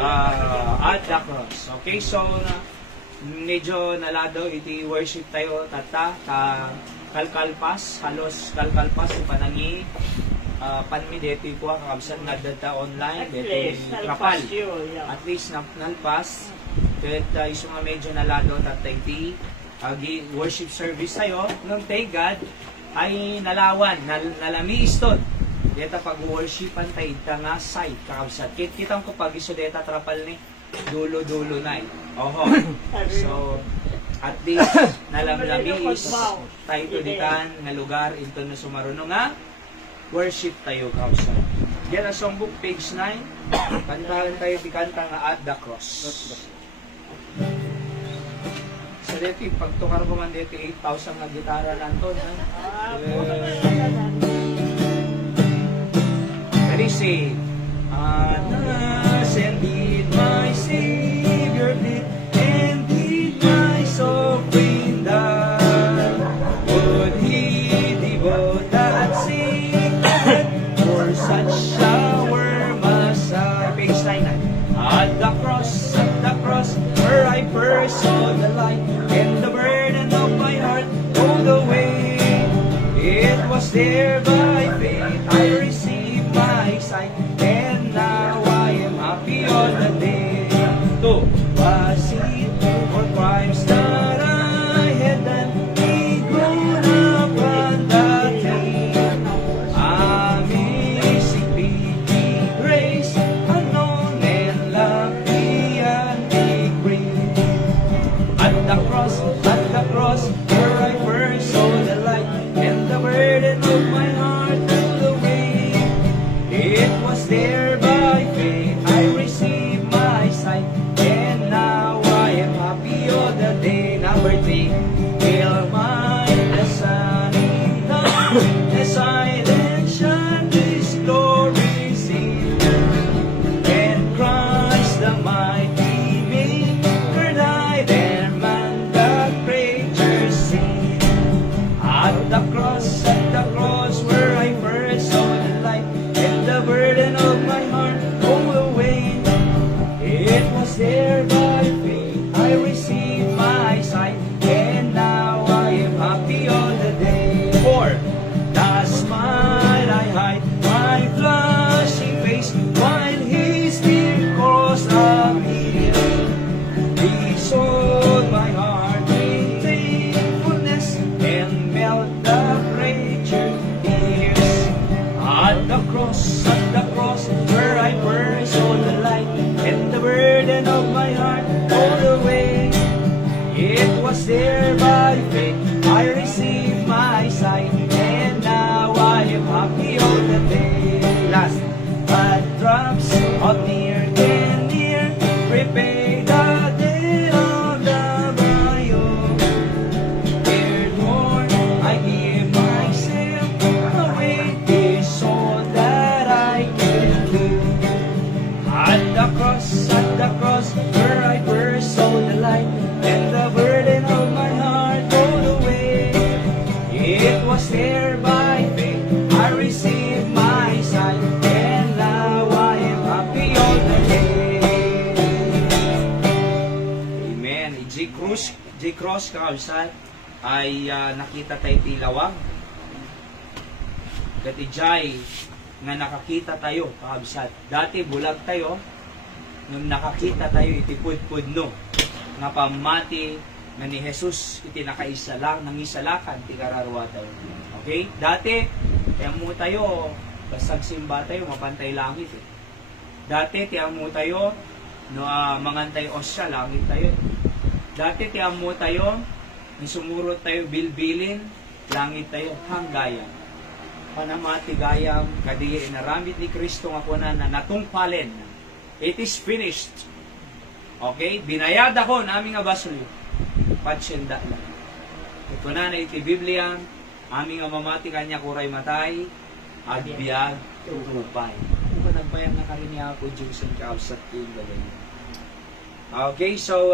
at the cross. Okay, so medyo nalado iti worship tayo tata kalkalpas, halos kalkalpas panangi panmi deti ko kakabsan nga data online deti trapal. At least nalpas deta iso nga medyo nalado tata iti worship service tayo nung tay God ay nalawan, nalami istod. Deta pag-worshipan tayo nga site kakabsat. Kitang ko pag iso deta trapal ni dulo-dulo na oho. So, at least nalamlami is tayo tulitan nga lugar into na sumaruno nga worship tayo kakabsat. Yan ang songbook page 9. Kantahan tayo di kanta nga at the cross. So, dito, pagtukar ko man dito 8,000 nga gitara nanto. Say, and did my Savior bleed, and did my sovereign die? Would He devote that secret for such our Messiah? Page 9. At the cross, where I first saw the light, and the burden of my heart rolled away. It was there by faith I received my sight, and now I am happy all the day. To was it for crimes that I had done, He grown up on that day. Amazing pity, grace, unknown and love beyond degree. At the cross, where I first saw the light, and the burden of my heart rolled away. It was there by faith I received my sight, and now I am happy all the day. Number 3, till my destiny done, as I then shine this glory see, and Christ the mighty Maker died, and man the creature see. At the cross, where I first saw the light, and the burden of my heart rolled away. It was there by faith I received my sight, and now I am happy all the day. 4, the smile I hide my blushing face, while His dear cross appeared. He sold my heart with thankfulness, and melt the creature tears. At the cross, where I first saw the light, and the burden of my heart rolled away. It was there by faith I received my sight, and now I am happy all the day. Last, but drops of near and near repay the debt of the bio. Therefore, I give myself away, this all that I can do. At the cross, where I first saw the light, and the burden of my heart rolled away. It was there by faith I received my sight, and now I am happy all the day. Amen. J. Cross kakabsat ay nakita tayo tilawang. Dati Jai nga nakakita tayo kakabsat. Dati bulag tayo, nung nakakita tayo itipud-pud no, nga pamati nga ni Jesus iti nakaisalang nangisalakan ti kararwa tayo. Okay? Dati tiyamu tayo basag simba tayo mapantay langit eh. Dati tiyamu tayo no mangantay osya langit tayo. Dati tiyamu tayo sumurot tayo bilbilin langit tayo hanggayan. Panamati gayam kadiya inaramid ni Kristo nga kunan na natungpalen. It is finished. Okay? Binayad ako naming abasol. Patsyenda lang. Ito na iti Biblia, aming mamati kanya kuray matay, agbiag, tutupay. Ito nagbayang na karin niya ako, Diyos ang kausat yung bagay. Okay, so,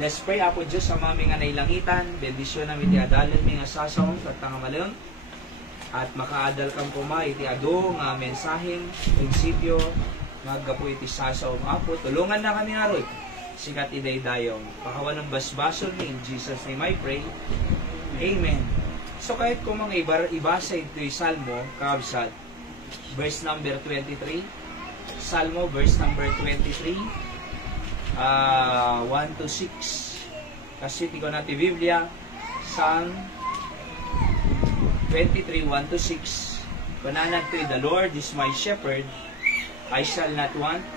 let's pray. Apo Diyos sa maming nailangitan, bendisyon namin ti adalan, mga sasawang at tangamalon, at makaadal kang kuma iti ado nga mensaheng prinsipyo Maggapo iti sasaw Apo, tulungan na kami aroy. Sikat iday dayong. Pakawan ng basbason ni in Jesus name I pray. Amen. So kahit kung mga ibasa ito yung Salmo, kabsat, verse number 23, Salmo verse number 23, 1 to 6. Kasi ito natin Biblia, Psalm 23, 1 to 6. Pananag to, the Lord is my shepherd, I shall not want.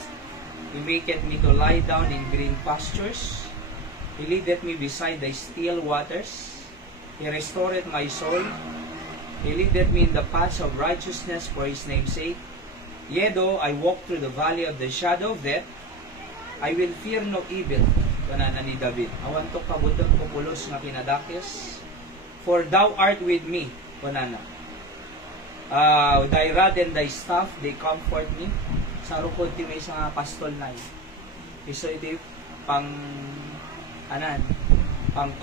He maketh me to lie down in green pastures. He leadeth me beside the still waters. He restoreth my soul. He leadeth me in the paths of righteousness for His name's sake. Yea, though I walk through the valley of the shadow of death, I will fear no evil. Kanana ni David. Awan to kabutang populos nga kinadakis. For Thou art with me. Kanana. Thy rod and Thy staff, they comfort me. Sa rukod ti may isang pastol na yun. Iso iti pang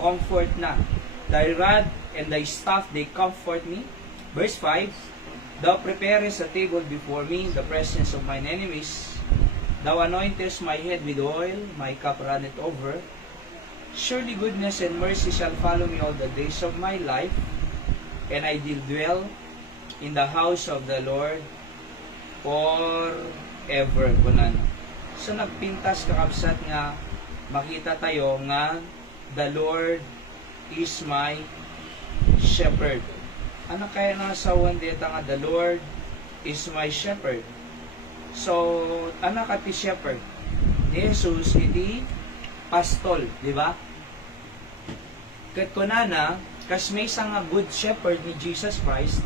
comfort na. Thy rod and Thy staff, they comfort me. Verse 5, Thou preparest a table before me in the presence of mine enemies. Thou anointest my head with oil, my cup runneth over. Surely goodness and mercy shall follow me all the days of my life, and I will dwell in the house of the Lord forever. So nagpintas kakabsat nga makita tayo nga the Lord is my shepherd. Ano kaya nasawan dito nga the Lord is my shepherd? So, ano ka ti shepherd? Ni Jesus iti pastol, di ba? Kat kunana, kas may isang good shepherd ni Jesus Christ,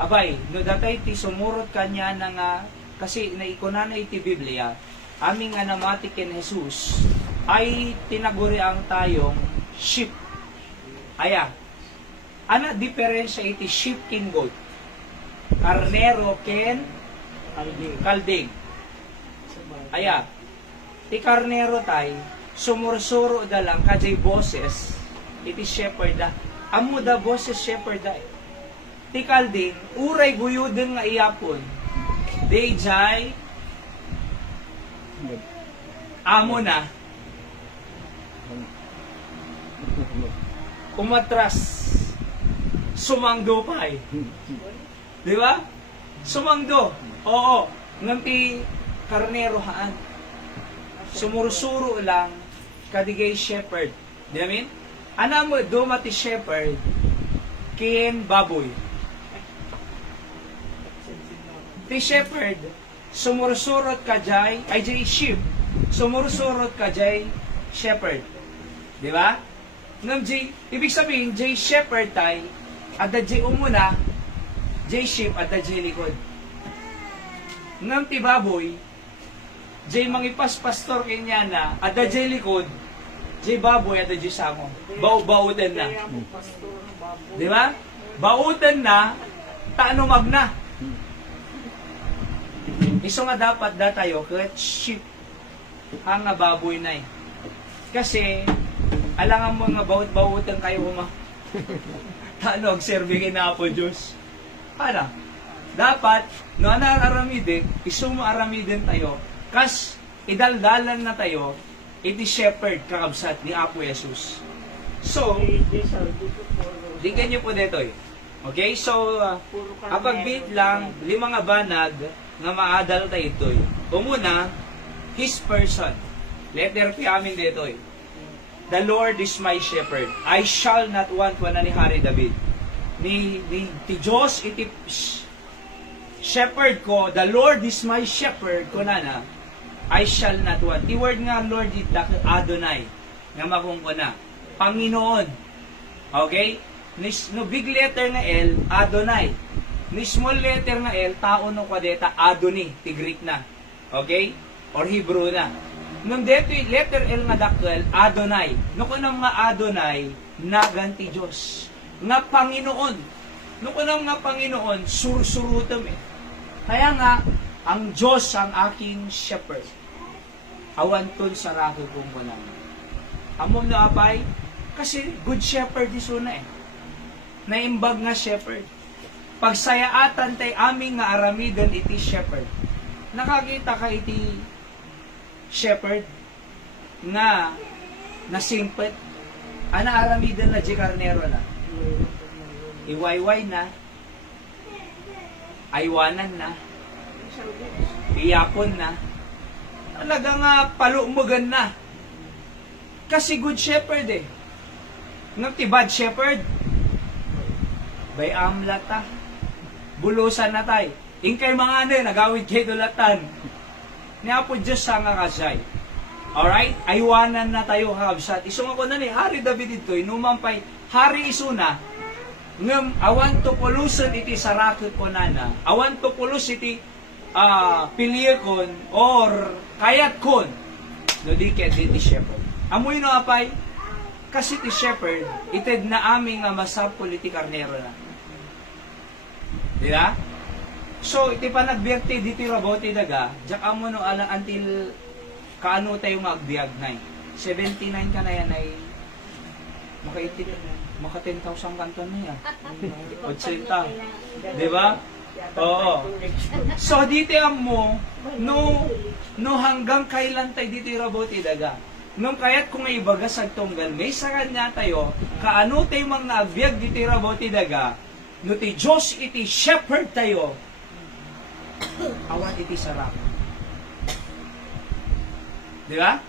abay, no datay ti sumurot kanya na nga, kasi naikunana iti Biblia, aming nga namati ken Jesus, ay tinaguriang tayong sheep. Aya, ana diferensya iti sheep ken goat? Karnero ken kalding. Aya, ti karnero tay, sumursuro da lang kajay boses, iti shepherd da. Amo da boses shepherd da. Ti kalding, uray guyuden nga iyapon. Dayjay, amo na. Umatras. Sumangdo pa eh. Di ba? Sumangdo. Oo. Nganti karnero haan. Sumursuro lang kadigay shepherd. Di amin? Ana mo dumati shepherd kin baboy. Ti shepherd sumursurot ka jay ay jay sheep. Sumursurot ka jay shepherd. Di ba? Ngam jay ibig sabihin jay shepherd tay adda jay umuna jay sheep adda jay likod. Ngam ti baboy jay mangipas pastor kanya na adda jay likod jay baboy adda jay samo. Bautan na. Di ba? Bautan na taano magna. Iso nga dapat da tayo ket sheep ang nga baboy na eh. Kasi alangan mo nga bawut-bawutan kayo uma. Taano agserve kina po Diyos. Para dapat no aramidin, iso mo aramidin tayo kas idaldalan na tayo iti shepherd kakabsat ni Apo Jesus. So, tingnan niyo po dito eh. Okay? So, apagbit lang, 5 nga banag nga maadal tayo ito eh. Umuna, His person. Letter P amin dito eh. The Lord is my shepherd. I shall not want wala ni Hari David. Ti Diyos iti shepherd ko, the Lord is my shepherd ko na I shall not want. Ti word nga Lord ita Adonai nga makungkuna. Panginoon. Okay? No big letter nga L, Adonai. Ni small letter nga L, tao no kwadeta Adoni, ti Greek na. Okay? Or Hebrew na. Nung dito yung letter L nga dakkel, Adonai. No kunam nga Adonai, naganti Diyos. Nga Panginoon. No kunam nga Panginoon, sursurutom eh. Kaya nga, ang Diyos ang aking shepherd. Awantun sa rakod kong walang. Amom na apay, kasi good shepherd iso na eh. Naimbag nga shepherd. Pagsayaatan tay aming nga aramidan iti shepherd. nakakita ka iti shepherd nga nasingpet, ana aramidan na di karnero na, iwayway na, aywanan na, iyapon na, talaga nga palumugan na. Kasi good shepherd eh. Nang ti bad shepherd, bay amlata, bulusan na tay. Ingkay mga ano, nagawid kayo dulatan. Niya po Diyos sa nga kasay. Alright? Aywanan na tayo kakabsat. Isong ako na ni, Hari David ito, inumampay, Hari isuna, ngam awan to pulusan iti sarakot ko nana, awan to pulus iti piliyekon or kayat kon, no di ket iti shepherd. Amoy no apay, kasi ti shepherd, ited na aming nga masapul iti karnero na. Diba? So, iti pa nagbiyagti diti rabote daga, jak amo no alang until kaano tayo magbiag na 79 ka na yan ay maka 10,000 kanton na yan. 80. Diba? Oo. So, dito mo, no hanggang kailan tayo dito rabote daga. Nung kayat kung may ibagas ang tunggal, may sa kanya tayo, kaano tayo mga agbyag dito rabote daga, no ti Diyos iti shepherd tayo, awan iti sarap. Di ba?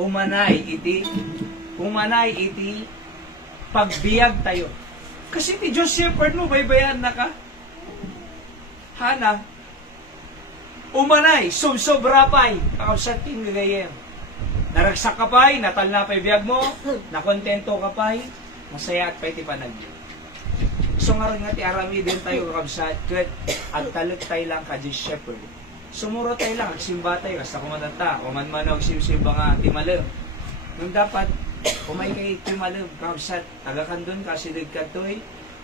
Umanay iti pagbiag tayo. Kasi ti Diyos shepherd mo, baybayan na ka. Hana, umanay, sobra pa'y, kakabsat king gagayem. Naragsak ka pa'y, natal na pa'y biag mo, nakontento ka pa'y, masaya at pa'y ti panagyo. So nga rin nga ti arami din tayo kakabsat, at talog tayo lang ka Diyos shepherd. Sumuro tayo lang, agsimba tayo, hasta kumatata, kumanmano agsimba nga timalem. Nung dapat, kumay kay timalem, kakabsat, tagakandun ka, silig ka to'y,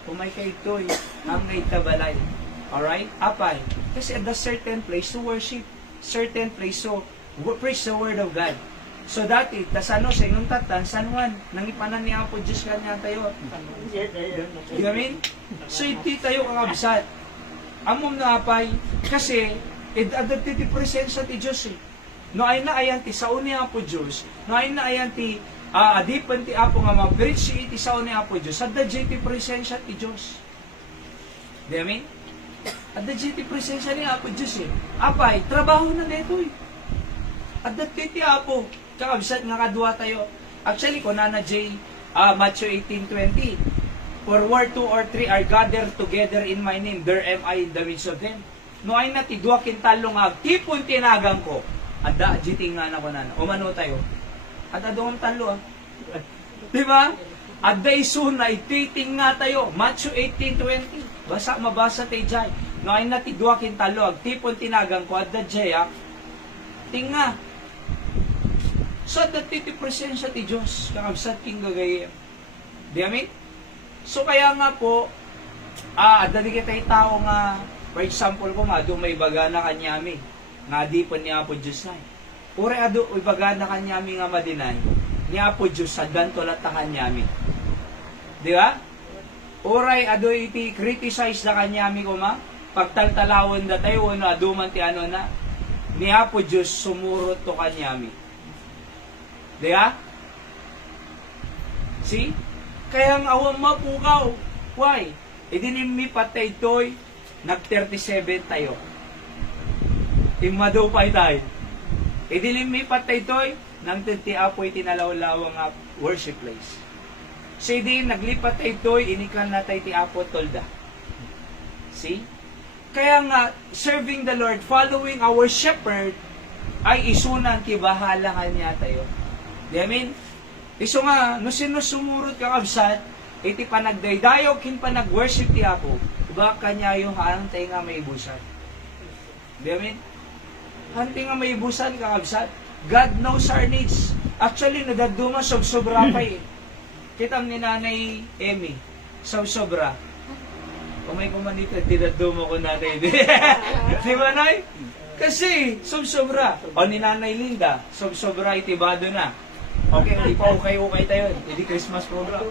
kumay kay to'y, ang naitabalay. Alright? Apay. Kasi at the certain place to worship, certain place to preach the word of God. So dati, tasano sa inong tatan, San Juan, nangipanan niya po Diyos kanya tayo. You know what I mean? So iti tayo kakabsat. Amom na apay, kasi, adati presensya ti Diyos eh. No ay na ayan ti sao niya po Diyos, no ay na ayan ti adipan ti apo nga ma-preach iti sao niya po Diyos, adati ti presensya ti Diyos. Do you mean? Adati ti presensya niya po Diyos eh. Apay, trabaho na neto eh. Adati ti apo, kakabsat nga kadwa tayo. Actually, kung nana J, Matthew 18:20, for where 2 or 3 are gathered together in my name, there am I in the midst of them. No ay na ti dua kintalong agtipon tinagang ko. Adda jiti nga na ko na. Umano tayo. Adda doon talo Di ba? Adda isun na ititing nga tayo. Matthew 18:20. Mabasa tayo dyan. No ay na ti dua kintalo agtipon tinagang ko. Adda jaya. Tinga. So adda ti presensya ti Diyos. Kakabsat king gagayem. Di amin? So kaya nga po, adda di kita tao nga, for example ko nga, doon may baga na kanyami, nga di pa niya po Diyos na. Ure ado, may baga na kanyami nga madinay, niya po Diyos sa ganto lata kanyami. Di ba? Uray ado iti criticize na kanyami ko ma, pagtaltalawon da tayo, ano, ado man ti ano na, niya po Diyos sumurot to kanyami. Di ba? See? Kaya ang awang mapukaw. Why? Idinimi patay to'y nag-37 tayo. Imado pa tayo. Idinimi patay to'y nang titiapoy tinalaw-lawang worship place. So idin naglipat tayo to'y inikan na tayo tiapo tolda. See? Kaya nga, serving the Lord, following our shepherd, ay isunan kibahala kanya tayo. I mean, iso nga, no sinusumurot ka kabsat, iti panagdaydayog kin panag-worship ti Apo, ba kanya yung hantay nga may ibusan. Di amin? Hantay nga may ibusan ka kabsat. God knows our needs. Actually, nadaduma sobra pa eh. Kitam ni Nanay Emmy, sobra. Kumay kuman dito, dinaduma ko nanay. Di ba, Nay? Kasi, sobra. O ni Nanay Linda, sobra itibado na. Okay, ipa-ukay-ukay tayo. Hindi Christmas program.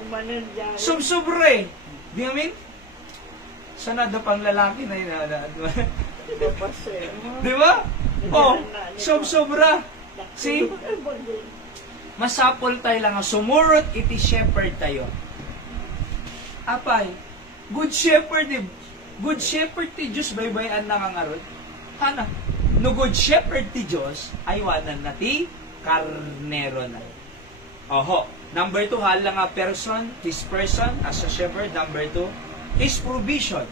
Sobra eh. Di amin? Sana da pang lalaki na yun. Di ba? Oh, sobra. See? Masapol tayo lang. Sumurot iti shepherd tayo. Apay, good shepherd eh. Good shepherd ti Diyos, baybayan na kangarod. Hana, no good shepherd ti Diyos, aywanan na ti karnero na. Oho. Number 2, hala nga person, his person as a shepherd. Number 2, his provision.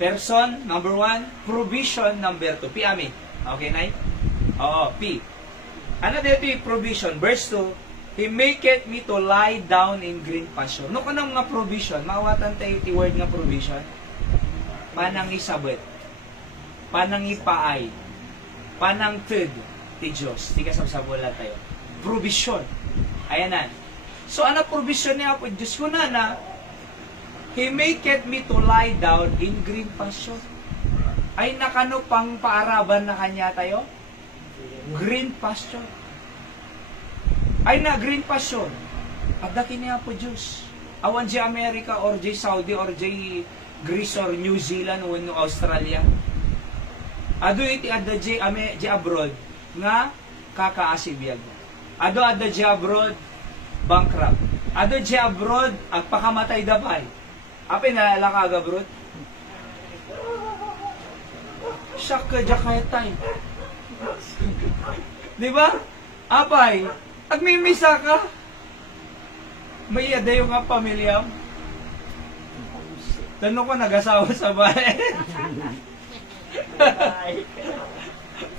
Person, number 1, provision, number 2. P, amin. Okay, Nay? Oo, P. Ano dito yung provision? Verse 2, he maketh me to lie down in green pasture. No kanang nga provision, mawatan tayo ti word nga provision. Panang isabot. Panang ipaay. Panang tud ti Diyos. Di kasabsabulan tayo. Provision. Ayanan. So, ano provision niya po? Diyos ko na, he maketh me to lie down in green pasture. Ay nakano pang paaraban na kanya tayo? Green pasture. Ay na, green pasture. Abdakin niya po Diyos. Awan di Amerika or di Saudi or di Greece or New Zealand o Australia. Ado iti adda di abroad nga kakaasibiyag. Ado adda di abroad bankrupt. Ado di abroad agpakamatay dabay. Apay nalala ka abroad? Siyak ka dya kahit time. Di ba? Apay, agmimisa ka. May ada yung nga pamilya. Tanong ko, nag-asawa sa bahay.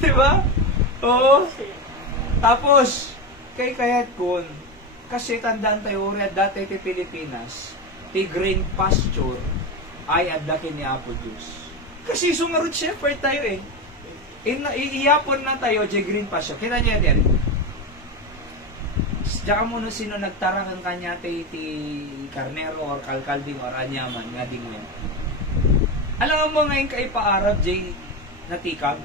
Di ba? Oo. Tapos, kay kayat kun, kasi tandaan tayo, rin dati ti Pilipinas, ti green pasture, ay adlakin ni Apo Diyos. Kasi sumarot shepherd tayo eh. Iiyapon na tayo di green pasture. Kita niya din. Diyan mo no sino nagtarakan kanya ti karnero or kalkalding or anyaman nga ding yan. Alam mo ngayon kay paarab di natikab?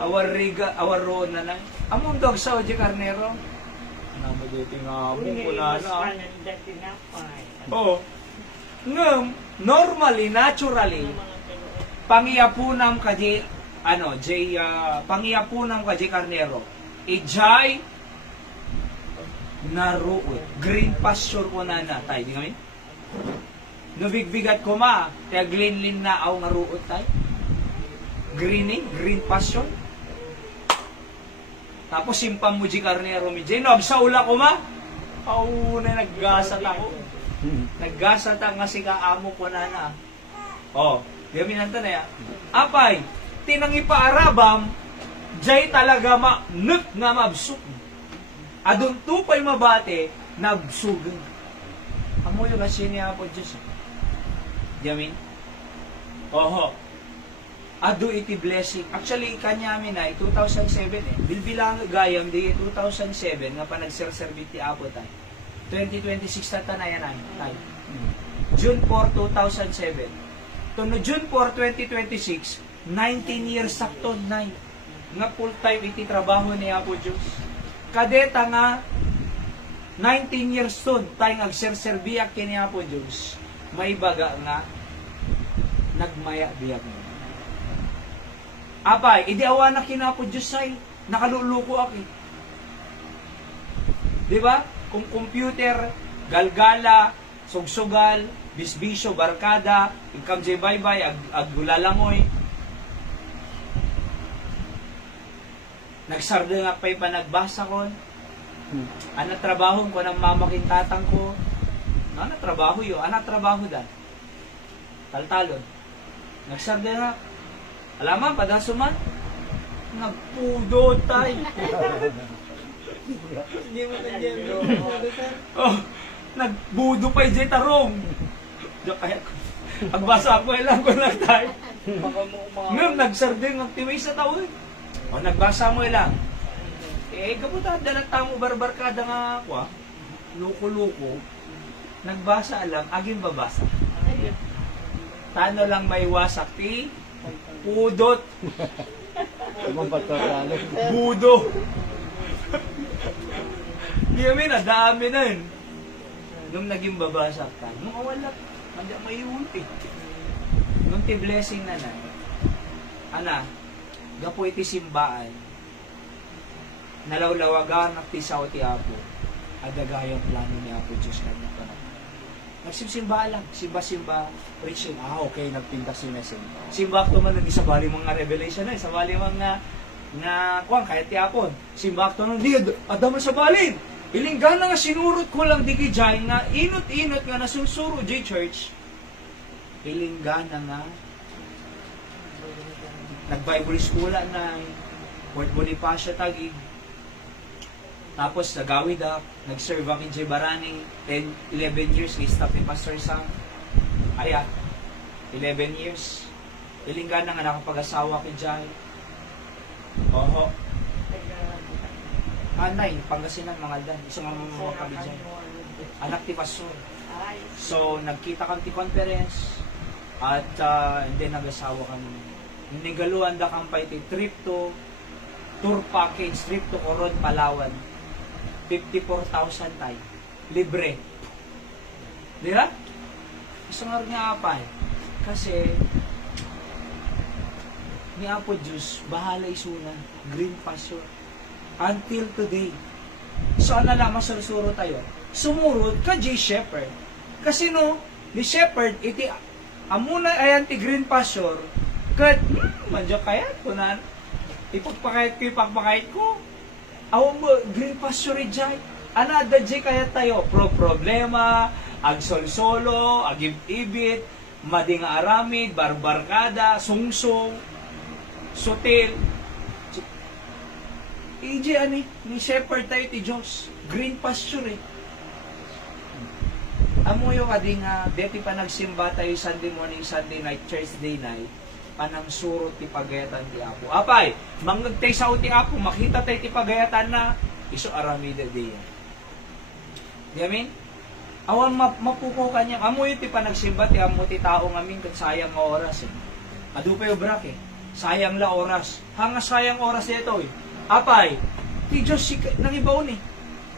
Awar roon na lang. Among dog sa di karnero. Namo dito nga mo kuna na. Oo. Ngam, normally, naturally, pangiyapunam ka di, pangiyapunam ka di karnero. Ijay, naruot. Green pasture ko na tayo. Di ngayon? Nubigbigat ko ma, kaya glinlin na aw naruot tayo. Greening, green pasture. Tapos simpam mo di karnero mi jay. No, sa ula ko ma, aw na naggasat ako. Naggasat ang nga si kaamo ko na. Oh, gamin nanta na ya. Apay, tinang ipaarabam, jay talaga nuk nga mabsuk. Adun tupay mabate, nabsugan. Amo yung kasi niya po Diyos. Gamin? Oho. Adu iti blessing. Actually, kanya amin ay 2007 eh. Bilbilang gayam di 2007 nga pa nagserserbiti apo tayo. 2026 tata na yan tayo. June 4, 2007. Tono June 4, 2026, 19 years sakto, 9. Nga full-time iti trabaho ni Apo Diyos. Kadeta nga, 19 years ton, tayo agserserbiyak kini Apo Diyos. May baga nga, nagmaya biyak mo. Apay, idi awa na kinapo Diyos ay, nakaluluko ako eh. Diba? Kung computer, galgala, sugsugal, bisbisyo, barkada, ikam jay baybay, aggulalamoy. Nagsardo nga pa'y panagbasa ko. Ana trabaho ko ng mamakintatang ko. Ana trabaho yun. Ana trabaho dan. Taltalon. Nagsardo nga. Alaman, padasuman. Nagpudo tayo. Hindi mo na dyan. Oh, nagbudo pa yung tarong. Kaya, agbasa ako, alam ko lang tayo. Ngayon, nagsarding activate sa tao eh. O, nagbasa mo lang. Eh, kaputa, dalat tamo barbarkada nga ako ah. Luko-luko. Nagbasa alam, aging babasa. Tano lang may wasak ti, pudot. Budo. Di kami na, dami na yun. Nung naging babasa ka, nung awala, hindi may ulti. Nung ti blessing na na. Ana, gapo iti simbaan. Nalawlawagan at tisaw ti Apo. Adagayang plano ni Apo Diyos kanya pa na. Nagsimsimba lang. Simba-simba. Preaching. Okay, nagpinta si Mesin. Simba ako man, isa bali mga revelation na. Isa bali mga kuwang, kahit ti Apon. Simba ako man, di, adama sa balin. Ilinggan na nga sinurot ko lang di kijay nga inot-inot nga nasunsuro di church. Ilinggan na nga nag-Bible school na Fort Bonifacio Taguig. Tapos nagawid nag-serve ako in J. Barani 11 years kay staff ni Pastor Sam. Aya, 11 years. Ilinggan na nga nakapag-asawa kay Jai. Oho. Anay, Pangasinan, Mangaldan. Isang mga kabidyan. Anak ti Pastor. So, nagkita kami ti conference at and then nag-asawa kami. Nigaluan da kampay ti trip to tour package, trip to Coron, Palawan. 54,000 tayo. Libre. Dira? Isang nga nga apay. Kasi ni Apo Diyos, bahala isuna. Green pasture. Until today. So, ano lang, masurusuro tayo. Sumurod ka, J. Shepherd. Kasi no, ni Shepherd, iti, amuna ayan ti green pasture, kat, manjo kaya, kunan, ipagpakait ko. Awan mo, green pasture jay. Ana, da J kaya tayo, problema, ag sol-solo, ag ibit, mading aramid, barbarkada, sungsong, sotil, EJ ani, ni shepherd tayo ti Diyos. Green pasture eh. Amo yung ading deti pa nagsimba tayo Sunday morning, Sunday night, Thursday night, panang surot ti pagayatan ti Apo. Apay, manggagtay sa ti Apo, makita tayo ti pagayatan na, iso aramida diya. Di amin? Awan mapuko kanya, amo yung ti panagsimba ti amo ti tao ngamin kat sayang nga oras eh. Adu pa yung brak eh. Sayang la oras. Hanga sayang oras dito eh. Apay, ti Diyos nang ibaon eh.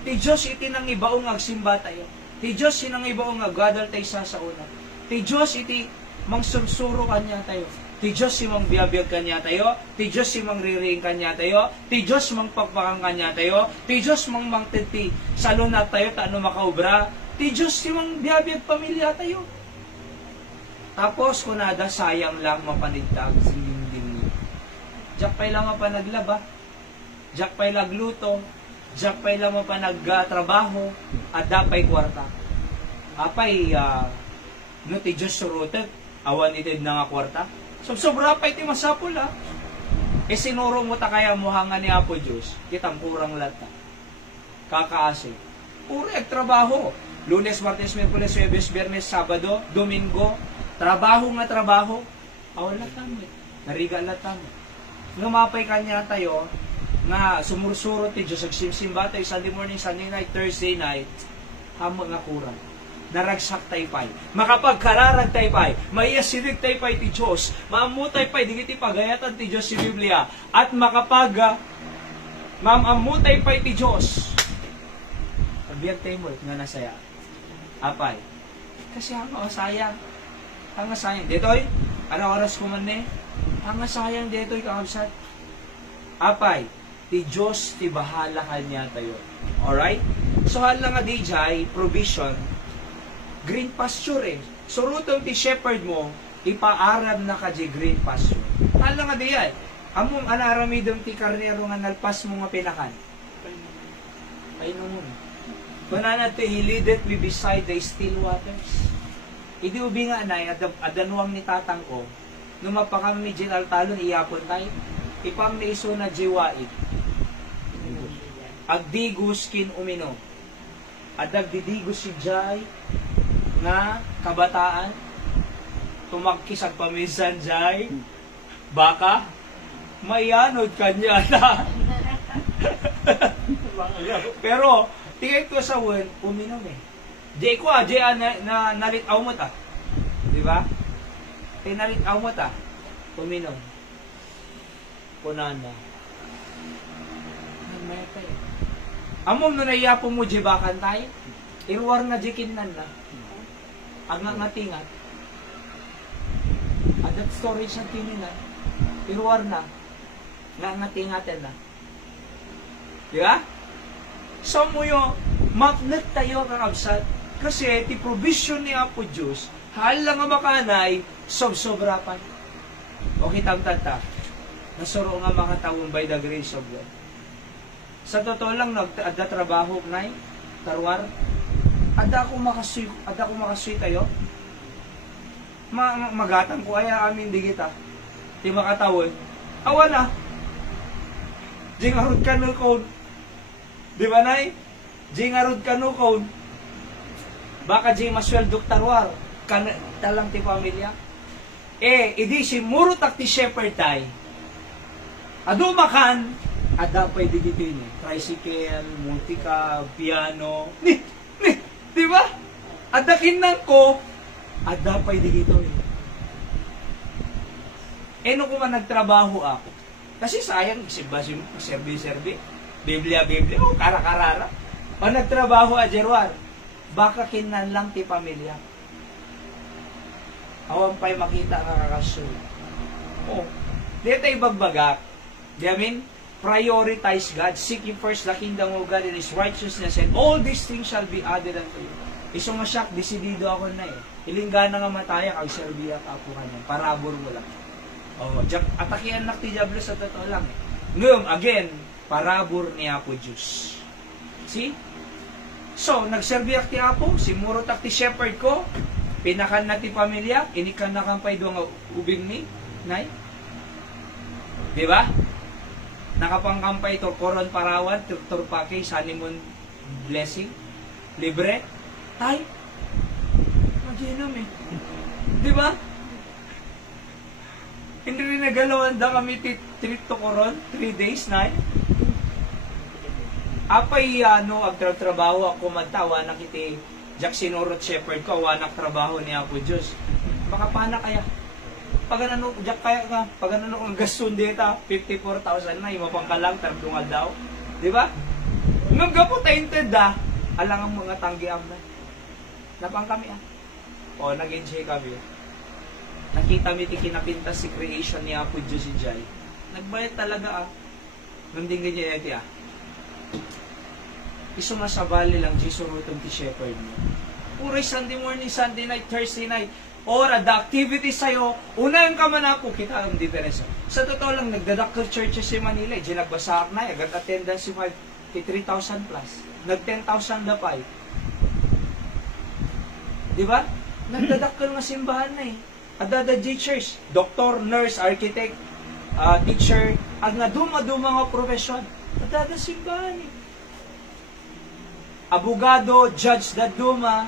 Ti Diyos iti nang ibaon agsimba tayo. Ti Diyos nang ibaon aggadal tayo sa una. Ti Diyos iti mangsursuro kanya tayo. Ti Diyos si mang biyabiyag kanya tayo. Ti Diyos si mang riring kanya tayo. Ti Diyos mang pagpakang kanya tayo. Ti Diyos mang mangtiti salunat tayo taano makaubra. Ti Diyos si mang biyabiyag pamilya tayo. Tapos kunada sayang lang mapanigtag sininding. Diyak pa'y lang mapanaglaba. Diyak pa'y lagluto, diyak pa'y lang pa nagtrabaho, at dapay kwarta. Apay, no ti Diyos surutet, awan itid na nga kwarta. So, sobra pa'y ti masapul E sinuro mo ta kaya muhanga ni Apo Diyos, kitang kurang lata. Kakaasi. Puro trabaho. Lunes, Martes, Miyerkules, Huwebes, Biyernes, Sabado, Domingo, trabaho nga trabaho. Awan latamit. Nariga latamit. Lumapay kanya tayo, nga sumursuro ti Diyos, agsimsimba tayo Sunday morning, Sunday night, Thursday night, hamo nga kurang. Naragsak tayo pa'y. Makapagkararag tayo pa'y. Maiasirig tayo pa'y ti Diyos. Maamutay pa'y, di kiti pagayatan ti Diyos si Biblia. At mamamutay pa'y ti Diyos. Pagbiyak tayo mo, nga nasaya. Apay. Kasi hanga sayang. Hanga sayang. Detoy, ano oras ko man eh? Hanga sayang detoy kakabsat. Apay. Ti Diyos, ti bahala kanya tayo. Alright? So, hal nga DJ, provision, green pasture eh. So, rutong ti shepherd mo, ipaarab na ka di green pasture. Hal nga di yan. Among anaramidong ti karnero nga nalpas mo nga pinakan. Painom mo. Kunana ti hilideth me beside the still waters. Idi ubi nga na, adanuang ni tatang ko, numapakam ni General Talon, iyapon tayo. Ipam ni iso na jiwaid. Agdigos kin umino. Adag didigos si Jai nga kabataan. Tumagkis ang pamisan Jai. Baka mayanod kanya na. Pero tingay ko sa word, uminom eh. Di ko na nalitaw mo ta. Di ba? Nalitaw mo ta. Uminom. Kunana. Meta eh. Amom no naiyapo mo jibakan tayo. Irwar nga jikin nan na. Ang nga tingat. At Adat storage ang tinin na. Iruwar na. Nangatingatan na. Di ba? So mo yung mapnet tayo kakabsat. Kasi ti provision ni Apo Diyos, hal lang nga makanay, sob-sobrapan. O kitang tata, nasuro nga makatawong by the grace of God. Sa totoo lang, ada trabaho na tarwar. Ada ko makasuy tayo. Magatang ko aya amin di kita. Di makatawon. Awa na. Di ngarod ka no code. Di ba nay? Di ngarod ka no code. Baka di masweldo tarwar. Talang ti pamilya. Idi si murutak ti shepherd tay. Ado makan. Ada pa di dito ni. Tricycle, multika, piano. Di ba? Ada kinang ko. Ada pa di dito ni. No kung man nagtrabaho ako. Kasi sayang, serbi. Biblia, o kara-karara. O nagtrabaho ajerwar. Baka kinan lang ti pamilya. Awan pa'y makita nga kakasyo. Di tayo bagbagak. Di amin, prioritize God. Seek ye first the kingdom of God and His righteousness, and all these things shall be added unto you. Iso nga siya, desidido ako na Ilingga na nga mataya, kay serbiya ka po kanya. Parabor mo lang. Atakian na ti Diablo sa totoo lang. Ngayon, again, parabor ni Apo Diyos. See? So, nagserbiyak ti Apo, simurotak ti shepherd ko, pinakan na ti pamilya, inikan na kampay doon nga ubing ni, nay? Diba? Nakapangkampay to, koron parawan, turpake, honeymoon blessing, libre, tay, maginom Diba? Hindi rin nagalawan da kami trip to koron, 3 days, nay? Apay agtrabaho ako matawa na kiti jak sinurot shepherd ko, wanak trabaho ni Apo Diyos. Baka paana kaya? Pag ano, jak kaya nga, pag ano kung gaston dita, 54,000 na, yung mapangkalang, tardungal daw. Di ba? Nung gapo tainted alang ang mga tanggiam na. Napang kami nag-enjoy kami. Nakita mi ti kinapintas si creation ni Apo Diyos si Jai. Nagbayad talaga nanding ganyan yati Iso nga sa bali lang, Jesus rutong ti shepherd mo. Puray Sunday morning, Sunday night, Thursday night, ora, the activity sa'yo, unayan ka man ako, kita ang diferensya. Sa totoo lang, nagdadaktor churches si Manila, nagbasaak na, agad attendance si 3,000 plus. Nag-10,000 na pa Diba? Nagdadaktor nga simbahan na Adada J-church, doctor, nurse, architect, teacher, ang nga duma-duma nga profesyon. Adada simbahan Abogado, judge da duma,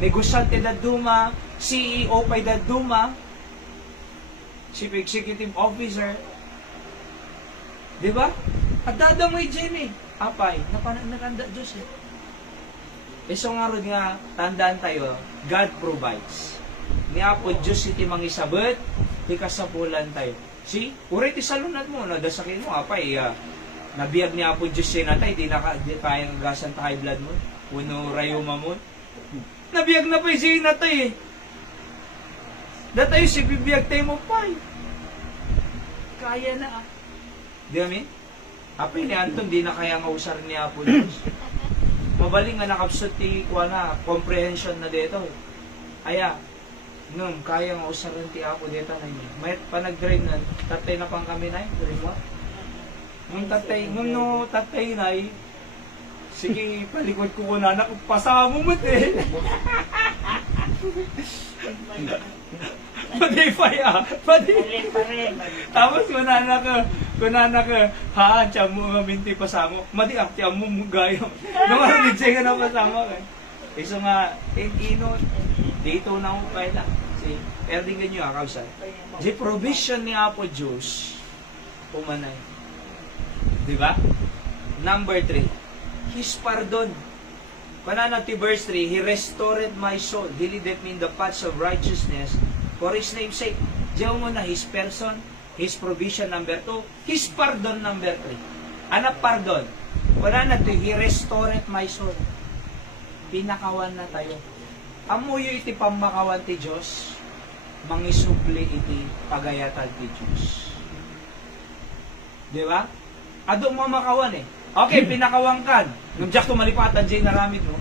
negosyante da duma, CEO pa'y da duma, chief executive officer. Diba? At dadamay dyan Apay, napanaganda Diyos So nga rin nga, tandaan tayo, God provides. Ni Apo Diyos iti mangisabot, di kasapulan tayo. See? Uray ti salunad mo, nadasakin mo, apay, nabiyag ni Apo Diyos sinatay, di kayang gasan ta high blood mo, uno rayuma mo. Nabiyag na pa yung sinatay Datay si bibiyag tayo mo pa Kaya na Di amin? Apay ni Anton, di na kaya nga usar ni Apo Diyos. Mabaling nga nakapsot ti comprehension na dito Aya, kaya nga usaran ti Apo dito na niya. May panag-drain na, tatay na pang kami na tatay na sige, palikod ko na pasama mo Padify Tapos kunana ka, tiyan mo nga minti pasamo. Madiak, tiyan mo gayo. Naman siya na pasama ka. So nga, dito na ako kaya See, pero di ganyo kausan. The provision ni Apo Diyos, pumanay. Diba? Number 3, His pardon. Panana ti verse 3, He restored my soul, He leadeth me in the paths of righteousness, for His name's sake. Diyan mo na His person, His provision number 2, His pardon number 3. Ano pardon? Panana ti, He restored my soul. Pinakawan na tayo. Amuyo iti pamakawan ti Diyos. mangisubli iti pagayatan ti Diyos. Di ba? Ado mo makawan eh. Okay, pinakawang kan. Nung Jack tumalipatan, Jay naramid mo.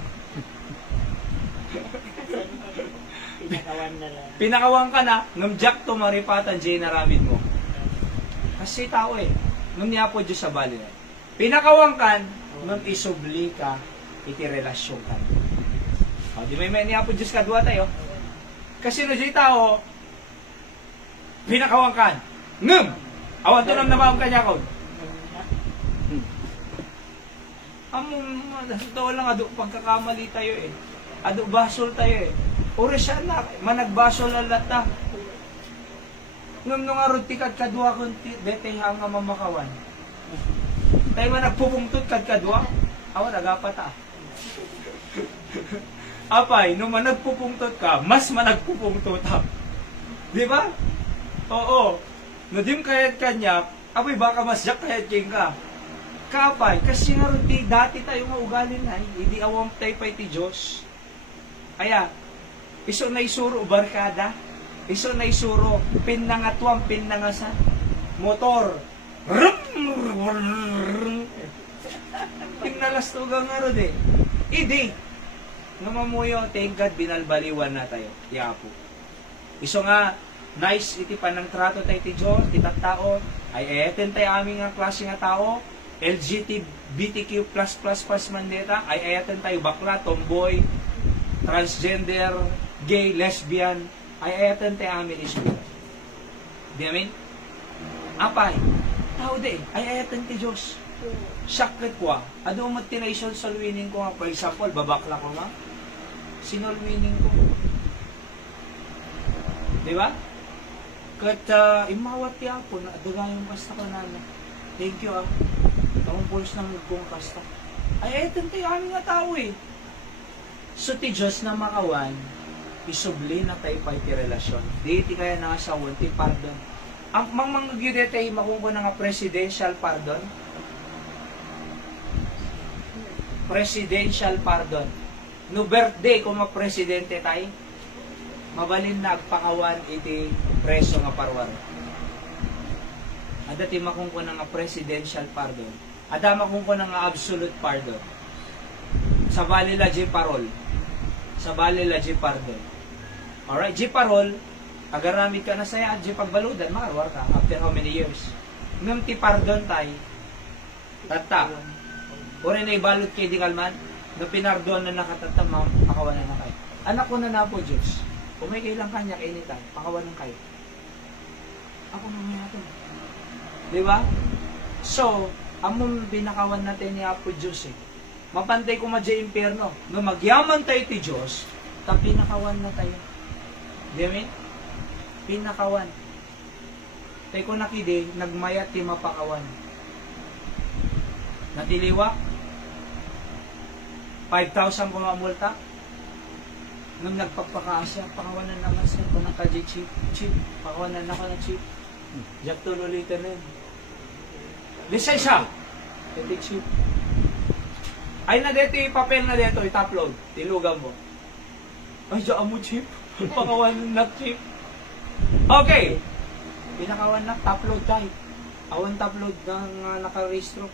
Pinakawan na lang. Pinakawang ka na, nung Jack tumaripatan, Jay naramid mo. Kasi tao eh. Nung niyapo Diyos sa bali na. Pinakawang kan, nung isubli ka, iti relasyon ka. O, di may niyapo Diyos ka, duwa tayo. Kasi no Jay tao, pinakawang kan. Ngum! Awan to nang namawang kanya ko. Among, totoo lang, ado, pagkakamali tayo eh. Ado, basol tayo eh. Ore siya na, managbasol ang lata. Ngam nung arod tikat kadwa kung dete hanga mamakawan. Tayo managpupungtut kad kadwa, awan agapata. Apay, nung managpupungtut ka, mas managpupungtut ha. Di ba? Oo. No dim kayat kanya, apay baka mas jak kayat king ka. Kapay, kasi nga rin dati tayo nga ugali na, hindi awam tayo pa iti Diyos. Aya, iso na isuro barkada, iso na isuro pinangatwang pinangasan, motor, pinalastugang nga rin eh. Idi, namamuyo, thank God, binalbaliwan na tayo. Yapo. Iso nga, nice iti panang trato tayo iti Diyos, iti tao, ay eten tayo aming nga klase nga tao, LGBTQ++ mandeta, ay ayatan tayo bakla, tomboy, transgender, gay, lesbian, ay ayatan tayo amin isu. Di amin? Apay, tao de, ay ayatan ti Diyos. Sakit ko ado mo tination solwining ko nga, for example, babakla ko nga, sinolwining ko. Di ba? Kat imawat ya po, na adagayong basta ko na. Thank you Ang pulos ng kong kasta. Ay, eto tayo aming nga tao eh. So, ti Diyos na makawan, isubli na tayo pa iti relasyon. Di ti kaya nakasawon, ti pardon. Ang mangyude tayo makungko na nga presidential pardon. Presidential pardon. No birthday kung ma-presidente tayo, mabalin na agpakawan iti preso nga parwar. Ada ti makungko na nga presidential pardon. Adama kung ko ng absolute pardon. Sa bali la G parol. Sa bali la G pardon. Alright, G parol, agaramid ka na saya at G pagbaludan, makarwar ka after how many years. Ngam ti pardon tay, tata. Uri na ibalot kay di kalman, na pinardon na nakatatamang, pakawanan na kayo. Anak ko na po, Diyos. Kung may kailang kanya, kainitan, pakawanan kayo. Ako mamaya ito. Di ba? So, among binakawan natin ni Apo Diyos eh. Mapantay ko madya impyerno. No magyaman tayo ti Diyos, ta pinakawan na tayo. Di amin? Pinakawan. Tay ko nakide, nagmayat ti mapakawan. Natiliwa? 5,000 ko mamulta? Nung nagpapakaasya, pakawanan naman siya ko ng kaji chip. Pakawanan na ko ng chip. Jack tululitin na yun. Lisensya. Ito chip. Ay na dito yung papel na dito, itupload. Tilugan mo. Ay, dyan mo chip. Pakawan na chip. Okay. Pinakawan na, upload tayo. Awan upload ng naka-restro.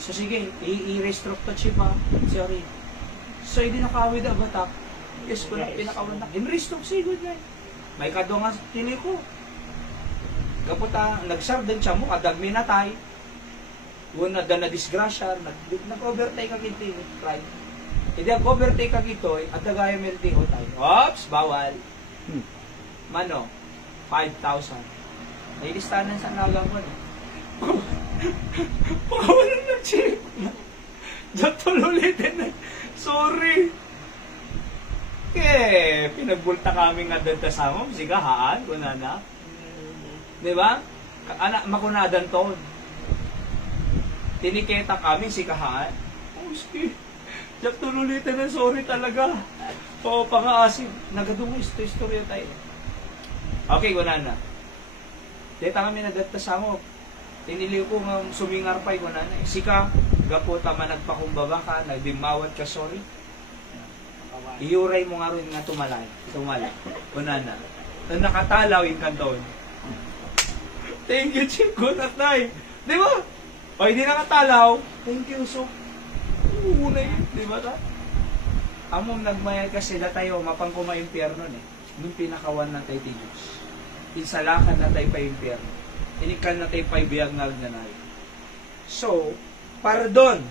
So sige, i-restro to chip ha. Sorry. So hindi nakawid ang batak. Yes, ko lang pinakawan na. In-restro, sigod na. May kado nga tili ko. Kaputa, nagsar din siya mo, kadagmi na tayo. Una na disgrasya, nag-overtake ka kinti, right? Hindi ang overtake ka kito, at dagaya melti ho tayo. Oops, bawal. Mano, 5,000. May listanan sa nagang mo. Pakawalan na chip. Diyan tululitin na. Sorry. Pinagbulta kami nga doon tasama, siga haan, kunana. Diba? Anak, makunadan to. Tiniketa kami, sikahaan. Oh, sige. Diyak tululitin na, sorry talaga. Oo, pang-aasin. Nagadungo, istorya tayo. Okay, kunana. Dita kami nagtatasamo. Tiniliw ko nga sumingar pa kunana. Sika, gapo tama nagpakumbaba ka, nagdimawat ka, sorry. kawan. Iuray mo nga rin nga tumalay. Unana. Na nakatalaw yung kanton. Thank you, Chief. Good at night. Di ba? O, hindi nakatalaw. Thank you, so. Una yun. Di ba ta? Among nagmayag kasi na tayo, mapangkuma impyerno eh. Nung pinakawan na tayo ti Diyos. Pinsalakan na tayo pa impyerno. Inikan na tayo pa ibiyag na nagnanay. So, pardon.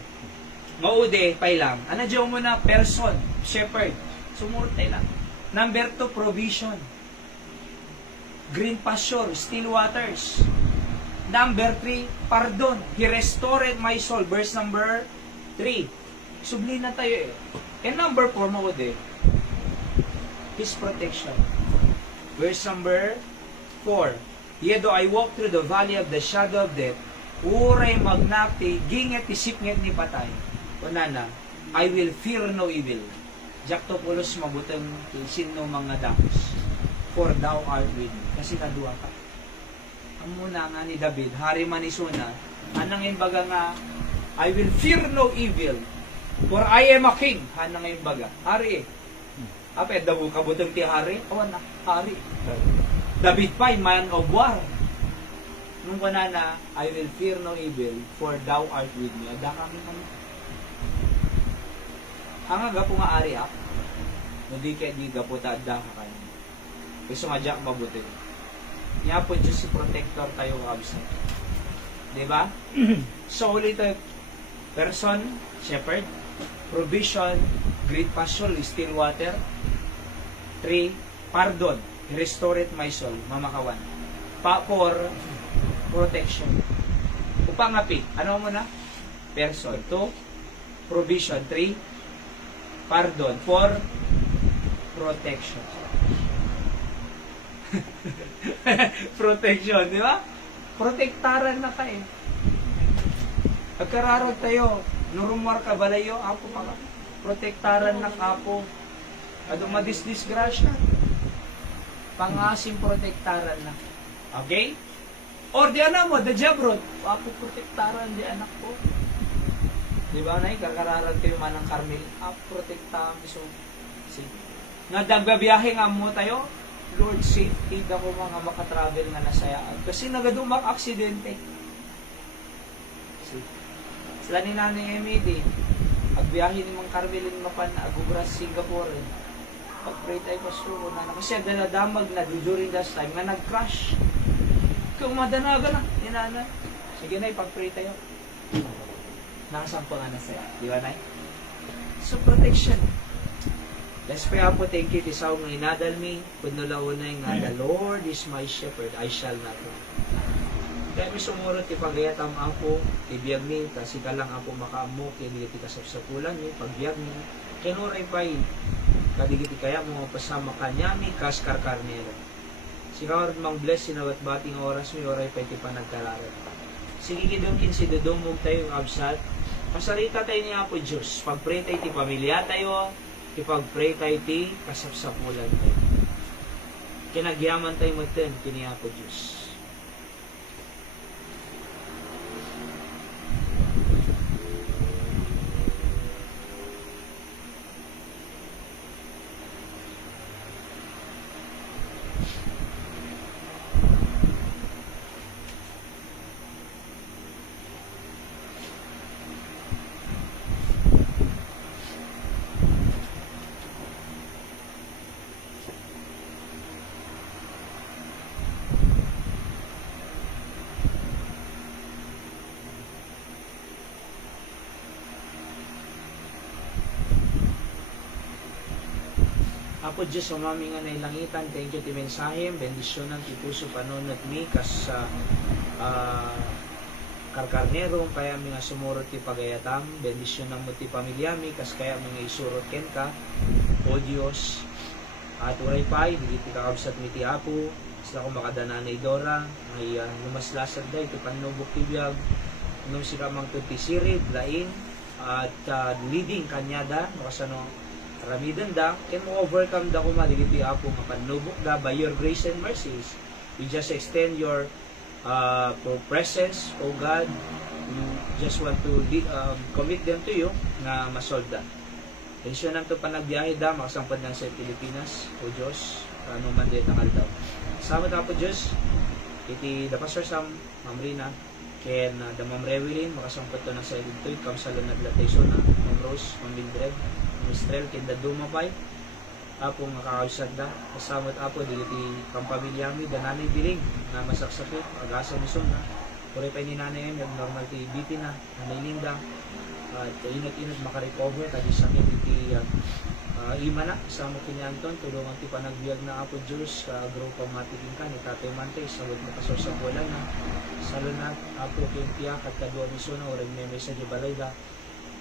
Maude, pailang. Ano dyan mo na? Person. Shepherd. Sumurot tayo lang. Number 2, provision. Green pasture, still waters. Number 3, pardon. He restored my soul. Verse number 3. Subli na tayo eh. And number 4, maude. His protection. Verse number 4. Yet though I walk through the valley of the shadow of death, uray magnakti, ginget isipnget ni patay. Unana, I will fear no evil. Jakto pulos mabutang sino mga dakos. For thou art with me. Kasi kadua ka. Ang muna nga ni David, hari man isuna, anang imbaga nga, I will fear no evil. For I am a king. Anang imbaga. Hari eh. Apet, daw kabutang ti hari. Awan na, hari. David pa, man of war. Nung kanana, I will fear no evil, for thou art with me. Ada kami kami. Ang aga po nga ari ako. Hindi kaya di gaputa ada ka kayo. Kasi nga diyak mabuti. Niya po Diyos si protector tayo absent. Diba? So, ulit person, shepherd, provision, great passion, still water. 3, pardon. Restore my soul, mamakawan. 4, protection. Upangapi, ano mo na? Person. 2, provision. 3, pardon. 4, protection. Protection, di ba? Protektaran na kayo. Pagkararag tayo, nurumar ka balayo, apo ka. Protektaran na kapo. Ado madisgrasya. Pangasim protektaran na. Okay? Or di anak mo, the jabrod. Ako protektaran di anak ko. Di ba na kakararan kayo man ng Carmel. Ako protektaran. So, see. Nga dagbabiyahe nga mo tayo, Lord, safety daw ko mga makatravel nga nasayaan. Kasi nagadumak aksidente. See. Sila ni Nanay Emily, agbiyahe ni Mang Carmelin mapan agubras Singapore. Pag-pray tayo pasuro na kasi daladamag na during that time nga nag-crash. Kung madanaga na, inana. Sige na, pag-pray tayo. Nakasampo nga na sa'yo. Di ba na? So, protection. Let's pray po, thank you, tisaw ng inadal mi. Punulaunay nga, the Lord is my shepherd, I shall not want. Kaya may sumurot, ipagayat ang ako, ibiyag mi, kasi ka lang ako makaamok, hindi ka sapsapulan mi, pagbiyag mi. Kinuray pa'y kadigiti kaya mo pasama kanyami kas karkarnero. Si Lord mang bless sinawat bating oras mi oray pa iti panagkararan. Sige kidungkin si dudumog tayo ng absat. Pasarita tayo niya po Diyos. Pag-pray tayo ti pamilya tayo. Ipag-pray tayo ti kasapsapulan tayo. Kinagyaman tayo magten kiniya po Diyos. Apo Diyos, umami nga na ilangitan, thank you ti mensahe, bendisyonan ti puso panunot mi, kas karkarnero, kaya mi nga sumurot ti pagayatam, bendisyonan mo ti pamilya mi, kas kaya mi nga isurot ken ka, o Diyos, at uray pa'y, hindi ti kakabsat mi ti Apo, sila ko makadananay Dora, may lumaslasad da, ito panubok ti biyag, nung sila mang ti sirid, lain, at leading kanyada, makasano, ramidan da, can mo overcome da kuma digiti Apo nga panubok da by your grace and mercies. We just extend your presence, O God. We just want to commit them to you nga masolda. Tensyon nam to panagbiyahe da, makasampad na sa Pilipinas, o Diyos, ano man din tangal daw. Sama ta po Diyos, iti the pastor Sam, Ma'am Rina, ken the Ma'am Rewelyn, makasampad to na sa editoy, kamsalon na glatation na, Ma'am Rose, Ma'am Mildred, Ma'am Estrel, ken the Dumapay, apo nga kakausad da, kasamot apo, iti kampamilyami, dananay biling, na masaksakit, agasa mison na, puri pa ni nanay yung normal ti BP na, nanay Linda, at inat-inat makarecover, kadi sakit iti ima na, sa mo kinyanton, tulungan ti panagbiag na apo Diyos, ka-grow pamatikin ka, ni Tatay Mante, sabot mo kasor sa bulan na, salunat, apo kintiyak, at kadua miso na, orag may mesa di balay da,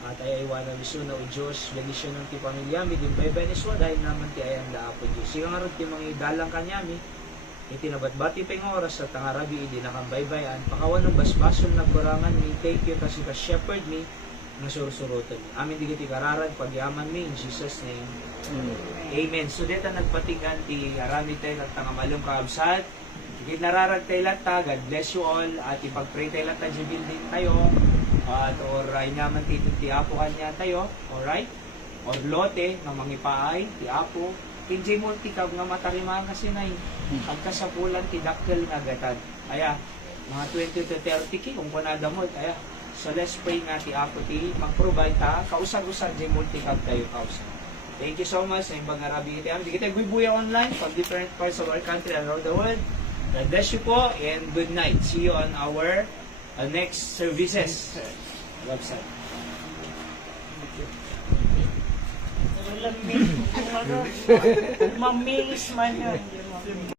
at ay aywana miso na, o Diyos, benisyon ng ti pamilya, mi din baybay niswa, dahil naman ti ayang da apo Diyos. Siya nga rin ti mga idalang kanyami, itinabat-bati pa yung oras sa tangarabi, hindi nakambaybayan, pakawan ng basbasol na kurangan mi, thank you kasi ka-shepherd mi, na surusurutan. Amin di kiti kararag, pagyaman mi, in Jesus' name. Amen. So dito nagpatingan ti arami tayo at tangamalong kaabsat. Higit nararag tayo lata, God bless you all, at ipag-pray tayo lata dyan building tayo, at or ay naman ti apo kanya tayo, alright? Or lote, ng mangipaay, ti apo, kinjay mo ti kag nga matarimaan kasi na pagkasapulan ti dakkel nga gatad. Aya, mga 20 to 30 ki, kung panada mo, aya, so let's pray nga ti apo ti mag-provide ta, kausag-usag di multi-cab tayo kausag. Thank you so much sa imbang arabi iti amin. Di kita bubuya online from different parts of our country and around the world. God bless you po and good night. See you on our next services website. Mamilis man yun.